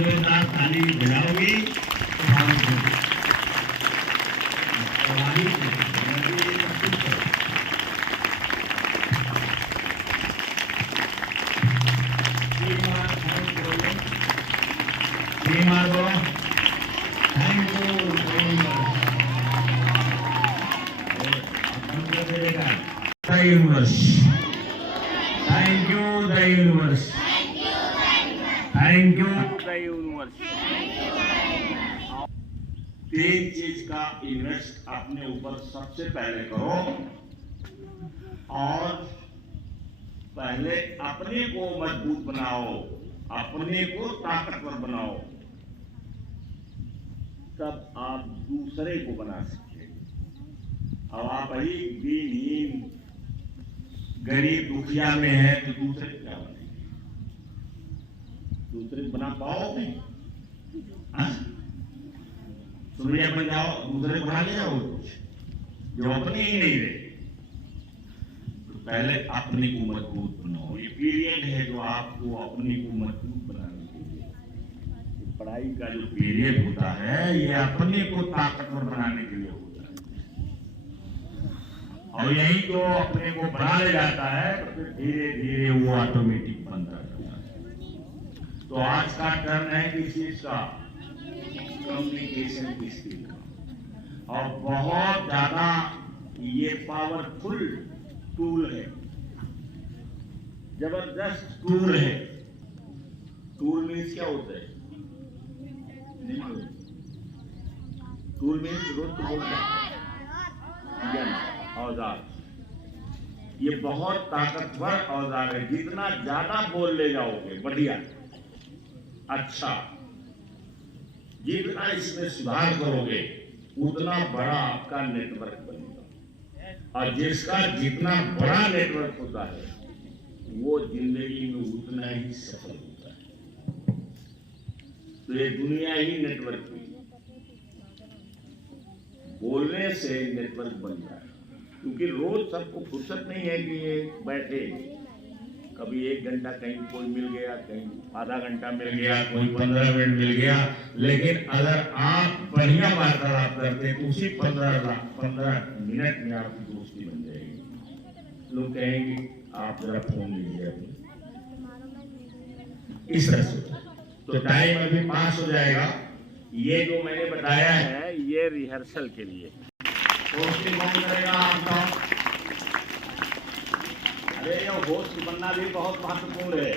जोरदार ताली बजाओगी तो universe. Thank you, the universe. Thank you, the universe. तीन चीज का इन्वेस्ट अपने ऊपर सबसे पहले करो और पहले अपने को मजबूत बनाओ, अपने को ताकतवर बनाओ, तब आप दूसरे को बना सकते हैं। अब आप ही दीनहीन गरीब दुखिया में है तो दूसरे क्या बनेंगे? दूसरे बना पाओगे? सुनिए बन जाओ, दूसरे को बना ले जाओ जो अपने ही नहीं रहे। तो पहले अपने को मजबूत बनाओ। ये पीरियड है जो आपको अपने को मजबूत बनाने के लिए, पढ़ाई का जो पीरियड होता है ये अपने को ताकतवर बनाने के लिए होता है। और यही तो अपने को बना ले जाता है तो फिर धीरे धीरे वो ऑटोमेटिक बनता जाता है। तो आज का टर्न है किस चीज का? कम्युनिकेशन की स्किल का। और बहुत ज्यादा ये पावरफुल टूल है, जबरदस्त टूल है। टूल मीन्स क्या होता है? टूल मीन्स रोज तो बोलते हैं औजार। ये बहुत ताकतवर औजार है। जितना ज्यादा बोल ले जाओगे बढ़िया, अच्छा, जितना इसमें सुधार करोगे उतना बड़ा आपका नेटवर्क बनेगा। और जिसका जितना बड़ा नेटवर्क होता है वो जिंदगी में उतना ही सफल होता है। तो ये दुनिया ही नेटवर्क की, बोलने से नेटवर्क बन रहा है। क्योंकि रोज सबको फुर्सत नहीं है कि ये बैठे, कभी 1 घंटा कहीं कोई मिल गया, कहीं आधा घंटा मिल गया, कोई 15 मिनट मिल गया। लेकिन अगर आप बढ़िया वार्तालाप करते तो उसी 15 मिनट में आपकी दोस्ती बन जाएगी। लोग कहेंगे आप जरा फोन लीजिए अपने, इस तरह से। तो टाइम अभी पास हो जाएगा। ये जो मैंने बताया है ये रिहर्सल के लिए। दोस्ती कौन करेगा आपका? अरे ये होस्ट बनना भी बहुत महत्वपूर्ण है।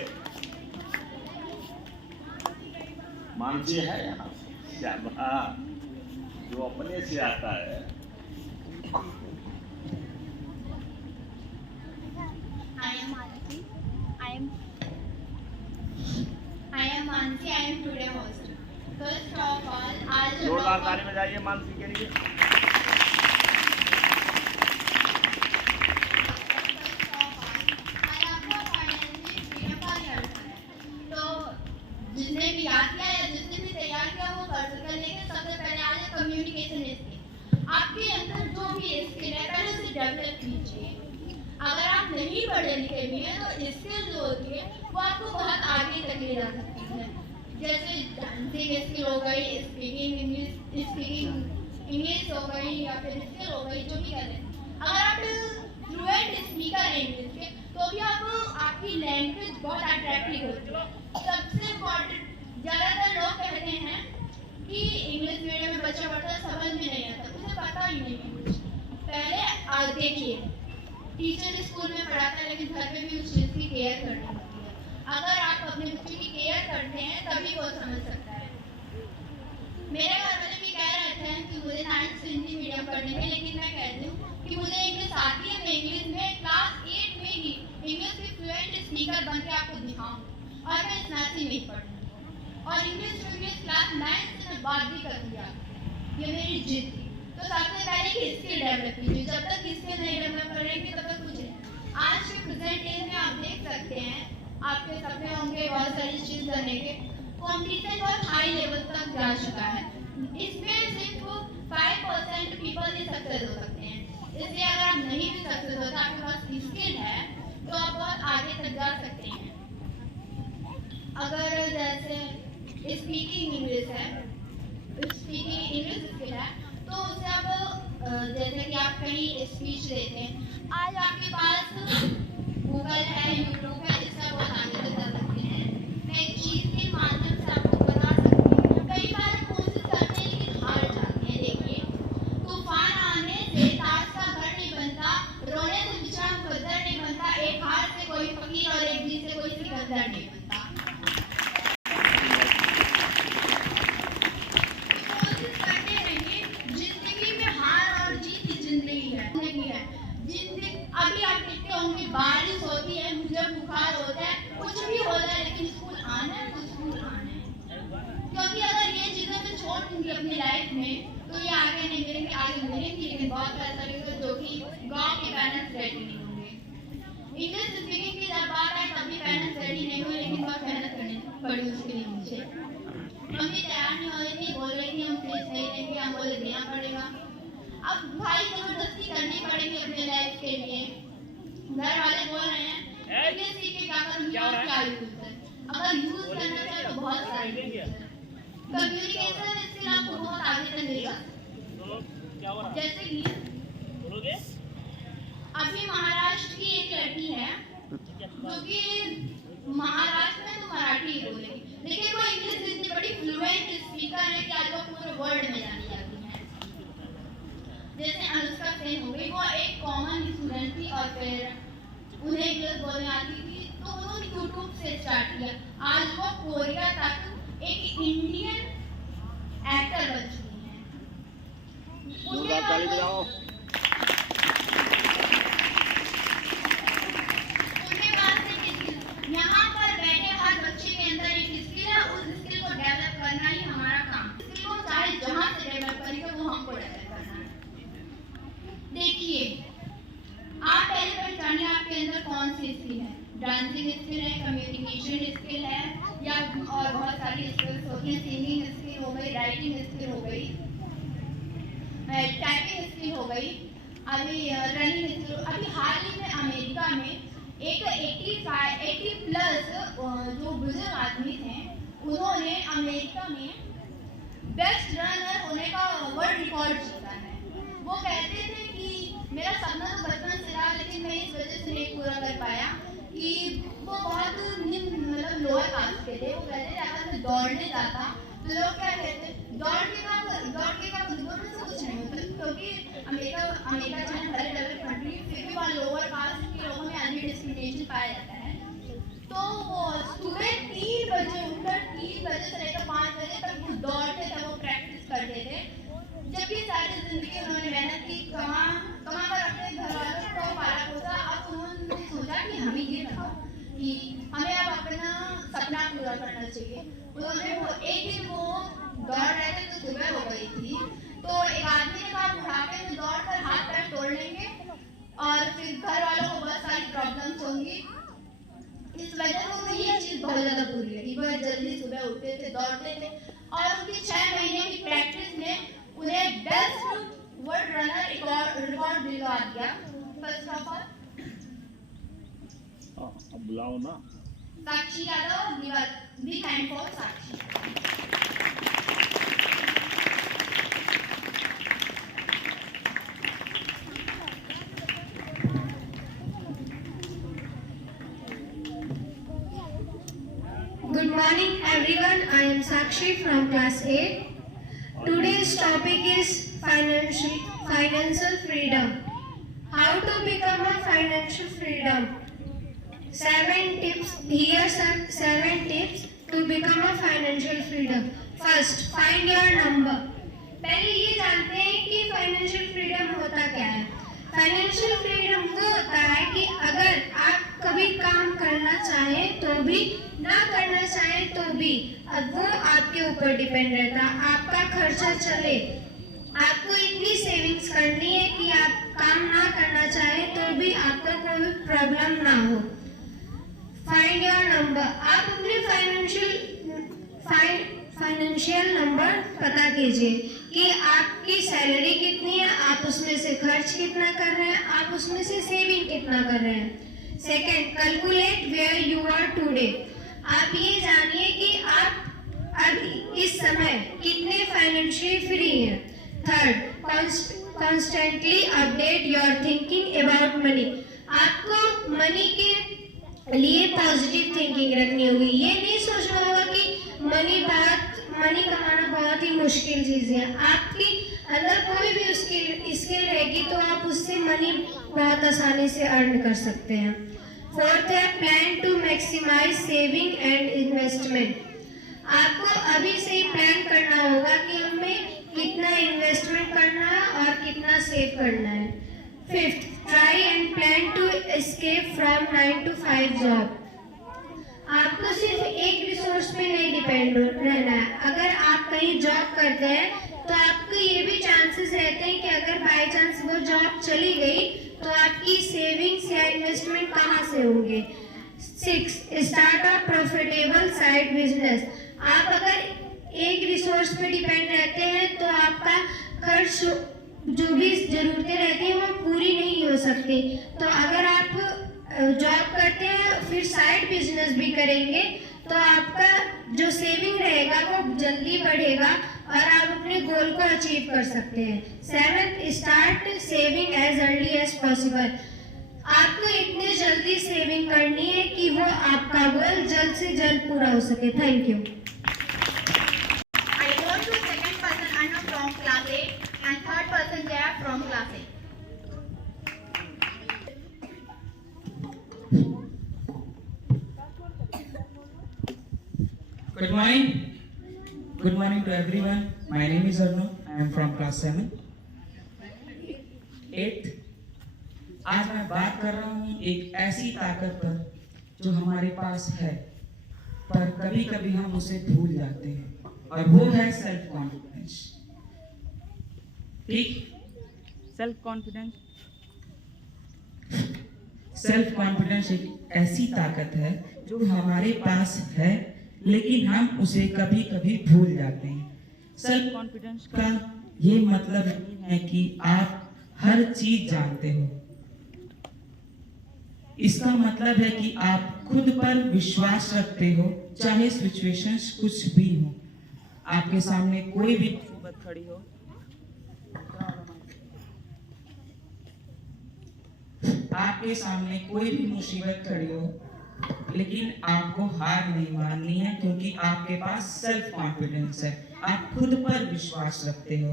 मानसी है यहाँ शाबाश, जो अपने से आता है। I am Mansi. I am Mansi. I am today host. First of all, आज जोरदार ताली बजाइए मानसी के लिए। जिसने भी याद किया या जिसने भी तैयार किया वो कर सकता है। लेकिन सबसे पहले आज कम्युनिकेशन स्किल। आपके अंदर जो भी स्किल है पहले उसे डेवलप कीजिए। अगर आप नहीं पढ़े लिखे भी हैं तो स्किल जो होती है वो आपको बहुत आगे तक ले जा सकती है। जैसे डांसिंग स्किल हो गई, स्पीकिंग इंग्लिश हो गई, या फिर स्किल हो गई, जो भी करें। अगर आप फ्लुएंट स्पीकर हैं इंग्लिश के तो भी आपकी लैंग्वेज बहुत अट्रैक्टिव होती है। सबसे इम्पोर्टेंट, ज़्यादातर लोग कहते हैं कि इंग्लिश मीडियम में बच्चा पढ़ता है समझ में नहीं आता, उसे पता ही नहीं है कुछ। पहले देखिए, टीचर स्कूल में पढ़ाता है लेकिन घर में भी उस चीज़ की केयर करनी होती है। अगर आप अपने बच्चे की केयर करते हैं तभी वो समझ सकता है। मेरे घर वाले भी कह रहे थे कि मुझे 9th से हिंदी मीडियम पढ़ने में, लेकिन मैं कहती हूँ कि मुझे इंग्लिश आती है। मैं इंग्लिश में क्लास 8 में ही इंग्लिश की फ्लुएंट स्पीकर बन के आपको दिखाऊँ और मैं स्नैची नहीं पढ़ी। और इंग्लिश टू इंग्लिश क्लास 9 से मैं बात भी कर दिया। ये मेरी जिद थी। तो सबसे पहले कि स्किल डेवलप कीजिए। जब तक स्किल नहीं डेवलप करेंगे तब तक कुछ नहीं। आज के प्रेजेंट डेज में आप देख सकते हैं, आपके सपने होंगे बहुत सारी चीज़ करने के। कॉम्पिटिशन बहुत हाई लेवल तक जा चुका है। इसमें सिर्फ 5% पीपल ही सक्सेस हो सकते हैं। इसलिए अगर आप नहीं भी सक्सेस होते, आपके पास स्किल है तो आप बहुत आगे तक जा सकते हैं। अगर जैसे स्पीकिंग इंग्लिश है, स्पीकिंग इंग्लिश स्किल है, तो उससे आप जैसे कि आप कहीं स्पीच देते हैं, आज आपके पास गूगल है, यूट्यूब है, इससे आप बहुत आगे तक जा सकते हैं। मैं एक चीज़ के माध्यम से आपको बता सकती हूँ। कई बार हम कोशिश करते हैं लेकिन हार जाते हैं। देखिए, तूफान आने से ताज का घर नहीं बनता, रोने से बिछड़ा मुकद्दर नहीं बनता, एक हार से कोई फकीर और एक जीत से कोई सिकंदर नहीं बनता। कोशिश करते रहिए, जिंदगी में हार और जीत ही जिंदगी है। अभी आप देखते होंगे बारिश होती है, मुझे बुखार होता है, कुछ भी होता है, लेकिन स्कूल आना है तो स्कूल आना है। क्योंकि अगर ये चीजें मैं छोड़ दूंगी अपनी लाइफ में तो ये आगे नहीं मिलेंगे, आगे मिलेंगी लेकिन बहुत पैसा लगेगा, जो कि गांव के पेरेंट्स रेडी नहीं होंगे। इंग्लिश स्पीकिंग की जब बात आए तभी पेरेंट्स रेडी नहीं हुए, लेकिन बहुत मेहनत करनी पड़ी उसके लिए मुझे। मम्मी तैयार नहीं हो रही थी, बोल रही थी हम फीस नहीं देंगे, हम बोले देना पड़ेगा। अब भाई जबरदस्ती करनी पड़ेगी अपने लाइफ के लिए। घर वाले बोल रहे हैं इंग्लिश सीख के क्या करूंगी और क्या यूज है। अगर यूज करना चाहे तो बहुत सारी कम्युनिकेशन स्किल आपको बहुत आगे तक लेगा। जैसे कि अभी महाराष्ट्र की एक लड़की है जो कि महाराष्ट्र में तो मराठी ही बोलेगी, लेकिन वो इंग्लिश इतनी बड़ी फ्लुएंट स्पीकर है कि आज वो पूरे वर्ल्ड में जानी जाती है। जैसे अनुष्का सेन हो गई, वो एक कॉमन स्टूडेंट थी और फिर उन्हें इंग्लिश बोलने आती थी, तो उन्होंने यूट्यूब से स्टार्ट किया। आज वो कोरिया तक एक इंडियन एक्टर बन चुकी हैं। उसके बाद यहाँ पर बैठे हर बच्चे के अंदर एक स्किल है, उस स्किल को डेवलप करना ही हमारा काम। स्किल को चाहे जहाँ से डेवलप करेंगे वो हमको डेवलप करना है। देखिए, आप पहले पहचानिए आपके अंदर कौन सी स्किल है। डांसिंग स्किल है, कम्युनिकेशन स्किल है, या और बहुत सारी स्किल्स होती हैं। सिंगिंग स्किल हो गई, राइटिंग स्किल हो गई, टाइपिंग स्किल हो गई, अभी रनिंग स्किल। अभी हाल ही में अमेरिका में एक 80 प्लस जो बुजुर्ग आदमी थे, उन्होंने अमेरिका में बेस्ट रनर होने का वर्ल्ड रिकॉर्ड जीता है। वो कहते थे कि मेरा सपना तो बचपन से था, लेकिन मैं इस वजह से नहीं पूरा कर पाया कि वो बहुत मतलब लोअर कास्ट के थे। वो कहते थे अगर मैं दौड़ने जाता तो लोग क्या कहते, दौड़ के काम दौड़ने से कुछ नहीं होता, क्योंकि अमेरिका चाहे वेल डेवलप्ड कंट्री, फिर भी वहाँ लोअर कास्ट के लोगों में आज भी डिस्क्रिमिनेशन पाया जाता है। तो वो सुबह 3 बजे उठकर 3 बजे से लेकर 5 बजे तक वो दौड़ते थे, वो प्रैक्टिस करते थे। जबकि सारी जिंदगी उन्होंने मेहनत की, कमा कर अपने घर वालों को पाला पोसा। अब उन्होंने सोचा कि हमें ये था कि हमें अब अपना सपना पूरा करना चाहिए। उन्होंने वो एक दिन वो दौड़ रहे थे तो सुबह हो गई थी, तो एक आदमी ने कहा बुढ़ापे में दौड़ कर हाथ पैर तोड़ लेंगे और फिर घर वालों को बहुत सारी प्रॉब्लम्स होंगी। इस वजह से उन्हें ये चीज़ बहुत ज़्यादा बुरी लगी। वह जल्दी सुबह उठते थे, दौड़ते थे, और उनकी 6 महीने की प्रैक्टिस में उन्हें बेस्ट वर्ल्ड रनर रिकॉर्ड दिलवा दिया। फर्स्ट ऑफ ऑल अब बुलाओ ना Sakshi Yadav, big hand for Sakshi. Good morning everyone, I am Sakshi from class 8. Today's topic is financial freedom. How to become a financial freedom? 7 tips. Here are 7 tips to become a financial freedom. First, find your number. पहले ये जानते हैं कि financial freedom होता क्या है। Financial freedom वो होता है कि अगर आप कभी काम करना चाहें तो भी, ना करना चाहें तो भी, अब वो आपके ऊपर डिपेंड रहता है। आपका खर्चा चले, आपको इतनी सेविंग्स करनी है कि आप काम ना करना चाहें तो भी आपको कोई प्रॉब्लम ना हो। Find your number. आप अपने फाइनेंशियल नंबर पता कीजिए कि आपकी सैलरी कितनी है, आप उसमें से खर्च कितना कर रहे हैं, आप उसमें से सेविंग कितना कर रहे हैं। Second, calculate where you are today. आप ये जानिए कि आप अब इस समय कितने फाइनेंशियली फ्री हैं? Third, constantly update your thinking about money. आपको मनी के लिए पॉजिटिव थिंकिंग रखनी होगी। ये नहीं सोचना होगा कि मनी कमाना बहुत ही मुश्किल चीज़ है। आपकी अंदर कोई भी स्किल रहेगी तो आप उससे मनी बहुत आसानी से अर्न कर सकते हैं। फोर्थ है, plan to maximise saving and investment. आपको अभी से ही प्लान करना होगा कि हमें कितना इन्वेस्टमेंट करना है और कितना सेव करना है। Fifth, try and plan to escape from 9 to 5 job. आपको सिर्फ एक रिसोर्स पे नहीं डिपेंड रहना है। अगर आप कहीं जॉब करते हैं तो आपको ये भी चांसेस रहते हैं कि अगर बाय चांस वो जॉब चली गई तो आपकी सेविंग्स या इन्वेस्टमेंट कहाँ से होंगे। 6, start a profitable side business. आप अगर एक रिसोर्स पे डिपेंड रहते हैं तो आपका खर्च जो भी ज़रूरतें रहती हैं वो पूरी नहीं हो सकती। तो अगर आप जॉब करते हैं फिर साइड बिजनेस भी करेंगे तो आपका जो सेविंग रहेगा वो जल्दी बढ़ेगा और आप अपने गोल को अचीव कर सकते हैं। 7, start saving as early as possible. आपको इतने जल्दी सेविंग करनी है कि वो आपका गोल जल्द से जल्द पूरा हो सके। Thank you. I go to second person Anu from class 8 and third person Jaya from class 8. Good morning. Good morning to everyone. My name is Arno. I am from class 7. 8th. आज मैं बात कर रहा हूँ एक ऐसी ताकत पर जो हमारे पास है पर कभी कभी हम उसे भूल जाते हैं और वो है सेल्फ कॉन्फिडेंस। ठीक, सेल्फ कॉन्फिडेंस एक ऐसी ताकत है जो हमारे पास है लेकिन हम उसे कभी कभी भूल जाते हैं। सेल्फ कॉन्फिडेंस का ये मतलब नहीं है कि आप हर चीज जानते हो। इसका मतलब है कि आप खुद पर विश्वास रखते हो चाहे सिचुएशंस कुछ भी हो। आपके सामने कोई भी मुसीबत खड़ी हो, आपके सामने कोई भी मुसीबत खड़ी हो लेकिन आपको हार नहीं माननी है क्योंकि आपके पास सेल्फ कॉन्फिडेंस है। आप खुद पर विश्वास रखते हो।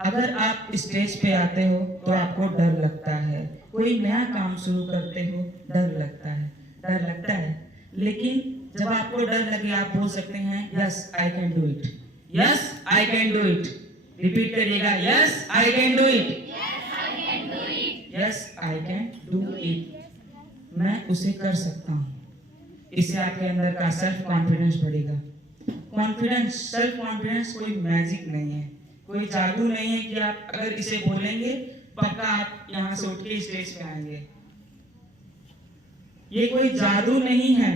अगर आप स्टेज पे आते हो तो आपको डर लगता है, कोई नया काम शुरू करते हो डर लगता है लेकिन जब आपको डर लगे आप बोल सकते हैं yes I can do it, yes I can do it. Repeat करिएगा, yes I can do it, yes I can do it. मैं उसे कर सकता हूँ। इससे आपके अंदर का सेल्फ कॉन्फिडेंस बढ़ेगा। कॉन्फिडेंस, सेल्फ कॉन्फिडेंस कोई मैजिक नहीं है, कोई जादू नहीं है कि आप अगर इसे बोलेंगे पक्का आप यहाँ से उठ के स्टेज पे आएंगे। ये कोई जादू नहीं है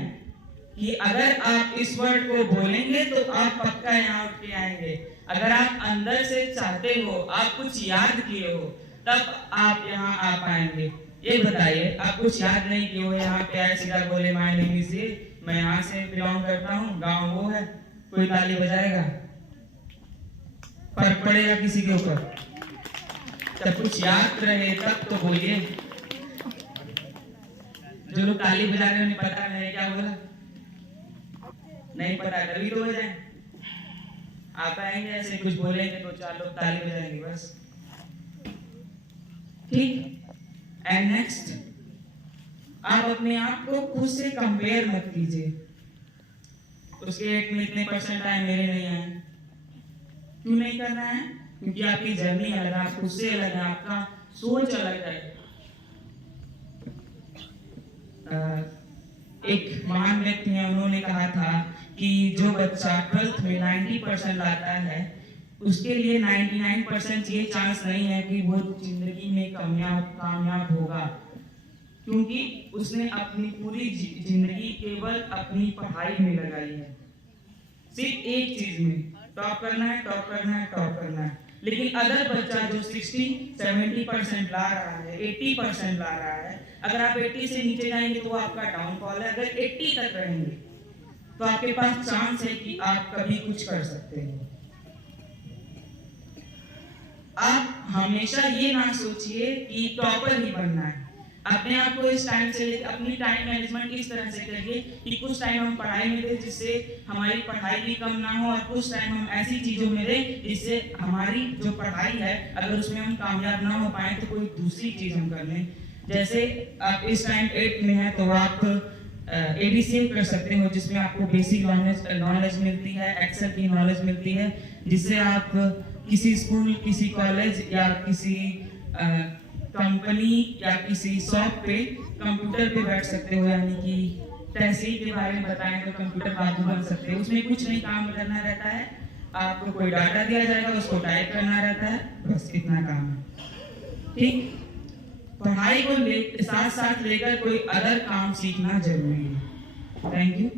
कि अगर आप इस वर्ड को बोलेंगे तो आप पक्का यहाँ उठ के आएंगे। अगर आप अंदर से चाहते हो, आप कुछ याद किए हो, तब आप यहाँ आ पाएंगे। ये बताइए, आप कुछ याद नहीं किए हो, यहाँ पे आए सीधा बोले माय नेम इज ये, मैं यहाँ से बिलोंग करता हूँ, गांव वो है, कोई ताली बजाएगा? फर्क पड़ेगा किसी के ऊपर? जब कुछ याद रहे तब तो बोलिए। जो लोग ताली बजा रहे हैं उन्हें पता है क्या बोला? नहीं पता, कभी तो बजाएं। आप आएंगे ऐसे कुछ बोलेंगे तो 4 लोग ताली बजाएंगे बस। ठीक। एंड नेक्स्ट, आप अपने आप को खुद से कंपेयर मत कीजिए। उसके 8 में इतने परसेंट आए, मेरे नहीं आए। क्यों नहीं करना है? क्योंकि आपकी जर्नी अलग है, आप खुद से अलग है, आपका सोच अलग है। एक महान व्यक्ति हैं, उन्होंने कहा था कि जो बच्चा 12th में 90% लाता है उसके लिए 99% ये चांस नहीं है कि वो जिंदगी में कामयाब होगा, क्योंकि उसने अपनी पूरी जिंदगी केवल अपनी पढ़ाई में लगाई है। सिर्फ एक चीज में टॉप करना है। लेकिन अगर बच्चा जो 60-70% ला रहा है, 80% ला रहा है, अगर आप 80 से नीचे जाएंगे तो वो आपका डाउनफॉल है। अगर 80 तक रहेंगे तो आपके पास चांस है कि आप कभी कुछ कर सकते हो। आप हमेशा ये ना सोचिए कि टॉपर ही बनना है। अपने आप को इस टाइम से अपनी टाइम मैनेजमेंट इस तरह से करिए कि कुछ टाइम हम पढ़ाई में दें जिससे हमारी पढ़ाई भी कम ना हो, और कुछ टाइम हम ऐसी चीजों में दें जिससे हमारी जो पढ़ाई है अगर उसमें हम कामयाब ना हो पाए तो कोई दूसरी चीज हम कर लें। जैसे आप इस टाइम 8th में है तो आप ADCA कर सकते हो, जिसमें आपको बेसिक नॉलेज मिलती है, एक्सेल की नॉलेज मिलती है, जिससे आप किसी स्कूल, किसी कॉलेज या किसी कंपनी या किसी शॉप पे कंप्यूटर पे बैठ सकते हो। यानी कि तहसील के बारे में बताएं तो कंप्यूटर बाबू बन सकते हो। उसमें कुछ नहीं काम करना रहता है, आपको कोई डाटा दिया जाएगा, उसको टाइप करना रहता है, बस इतना काम है। ठीक, पढ़ाई को साथ साथ लेकर कोई अदर काम सीखना जरूरी है। Thank you.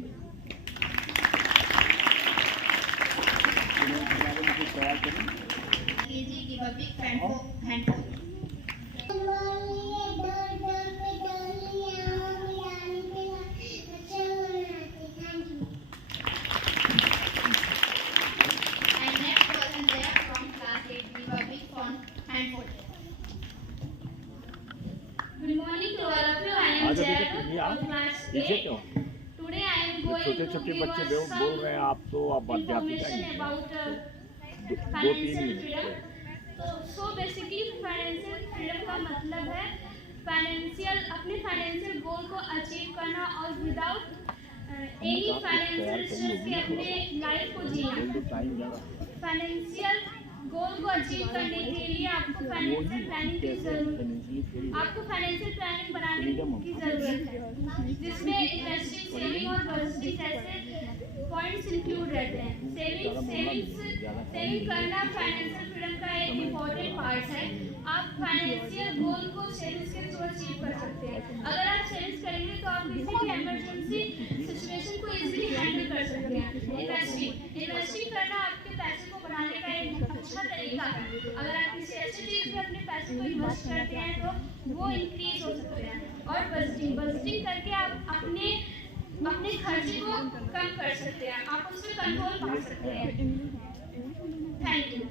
Good morning to all of you. I am Jaya from class 8. Today I am going to give us some information about financial freedom. So basically financial freedom का मतलब है अपने फाइनेंशियल गोल को achieve करना और without any financial stress के अपने life को जीना। फाइनेंशियल गोल को अचीव करने के लिए आपको फाइनेंशियल प्लानिंग की बनाने की जरूरत है, जिसमें इन्वेस्टिंग, सेविंग और बजटिंग जैसे पॉइंट्स इंक्लूड रहते हैं। सेविंग करना फाइनेंशियल फ्रीडम का एक इम्पोर्टेंट पार्ट है। आप फाइनेंशियल गोल को सेविंग्स के थ्रू अचीव कर सकते हैं। अगर आप सेविंग्स करेंगे तो आप किसी भी इमरजेंसी सिचुएशन को इजीली हैंडल कर सकते हैं। इन्वेस्टिंग करना आपके पैसे को बढ़ाने का एक अच्छा तरीका है। अगर आप किसी ऐसी चीज में अपने पैसे को इन्वेस्ट करते हैं तो वो इंक्रीज हो सकते हैं। और बजटिंग करके आप अपने खर्चे को कम कर सकते हैं, आप उसमें कंट्रोल पा सकते हैं। Thank you.